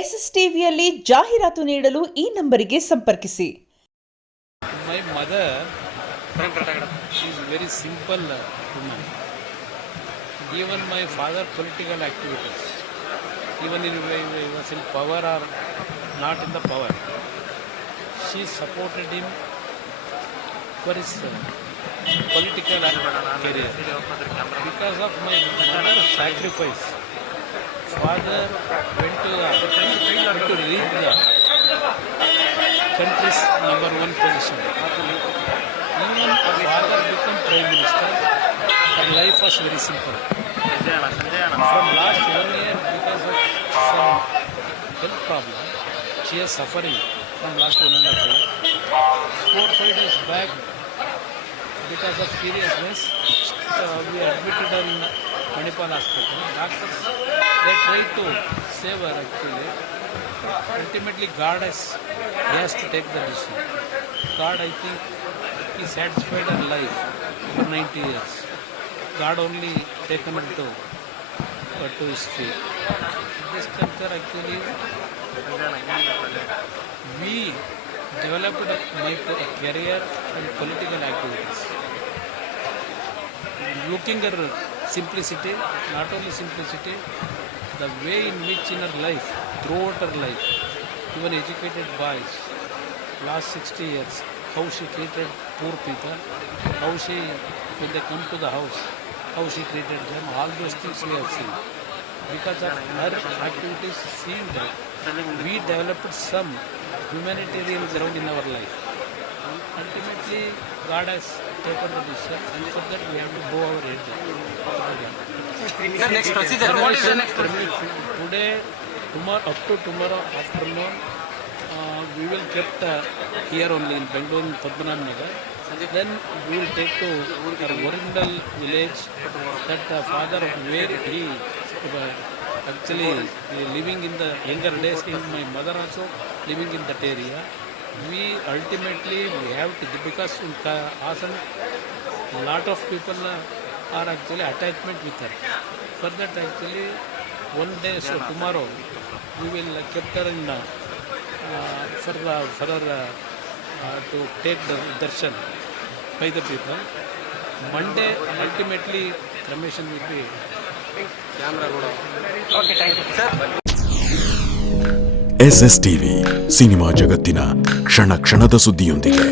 ಎಸ್ಎಸ್ಟಿವಿಯಲ್ಲಿ ಜಾಹೀರಾತು ನೀಡಲು ಈ ನಂಬರಿಗೆ ಸಂಪರ್ಕಿಸಿ. My mother, she is very simple woman. Even my father political activities, even if he was in power or not in the power, she supported him for his political career. Because of my mother's sacrifice, father went to reach the country's number one position. Even father became prime minister, her life was very simple. From last 1 year, because of some health problem, she is suffering from last 1.5 years. 4-5 days back, because of seriousness, we admitted her in Manipal hospital. Doctors, they tried to save her actually. Ultimately, God has to take the decision. God, I think, He satisfied her life for 90 years. God only taken her to His feet. This culture actually, we developed my career and political activities. Looking at her simplicity, not only simplicity, the way in which in her life, throughout her life, even educated boys, last 60 years, how she treated poor people, how she, when they come to the house, how she treated them, all those things we have seen. Because of her activities, seeing that, we developed some humanitarian ground in our life. Ultimately, God has taken the decision, and for that we have to bow our head. Sir, next procedure. What is the next procedure? Today, up to tomorrow afternoon, we will kept here only in Bangalore, in Padmanabh Nagar. Then we will take to our original village, that father where he actually living in the younger days, in my mother also living in that area. We ultimately have to, because in Assam, a lot of people are actually attachment with her. For that actually, one day, so tomorrow, we will keep her in for to take the darshan by the people. Monday, ultimately, cremation will be. Okay, thank you. Sir. SSTV cinema ಜಗತ್ತಿನ ಕ್ಷಣ ಕ್ಷಣದ ಸುದ್ದಿಯೊಂದಿಗೆ.